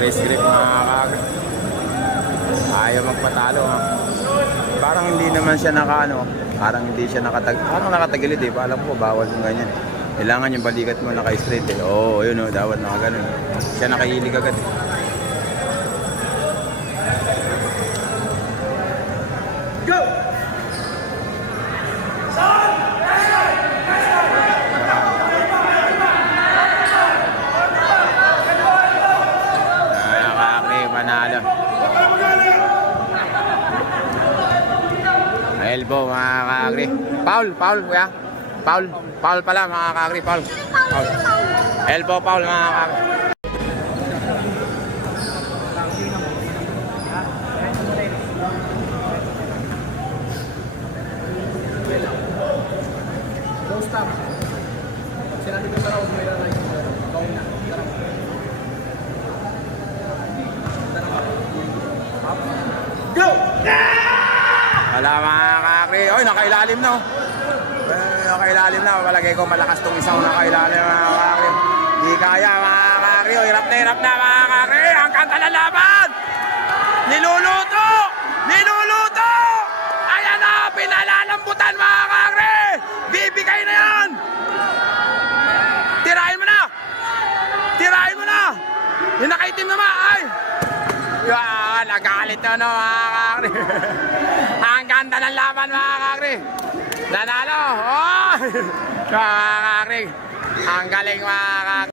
Race grip mga kakri. Ayaw magpatalo ha. Parang hindi naman siya naka ano. Parang hindi siya parang nakatagilid eh. Alam ko bawal yung ganyan. Kailangan yung balikat mo naka-straight eh. Oo, yun o. Dapat nakaganon. Siya nakahilig agad eh. Go! Manalo. Elbow mga kakri. Foul kuya. Foul pala mga kakri. Foul. Elbow foul mga kakri. Stop. Sinabi ko sa raw may lalay. Go! Wala mga kakri. Oy, nakailalim na. Nakailalim na. Palagay ko malakas tong isang nakailalim mga kakri. Di kaya mga kakri. Hirap na mga kakri. Ang kanta na laban. Niluluto! Ayan na! Pinalalambutan mga kakri. Bibigay na yan. Tirahin mo na. Yung nakaitim naman. Ay! Yan, nagalit na mga kakri. Ang ganda ng laban mga kakri. Nanalo. Oh! Mga kakri. Ang galing mga kakri.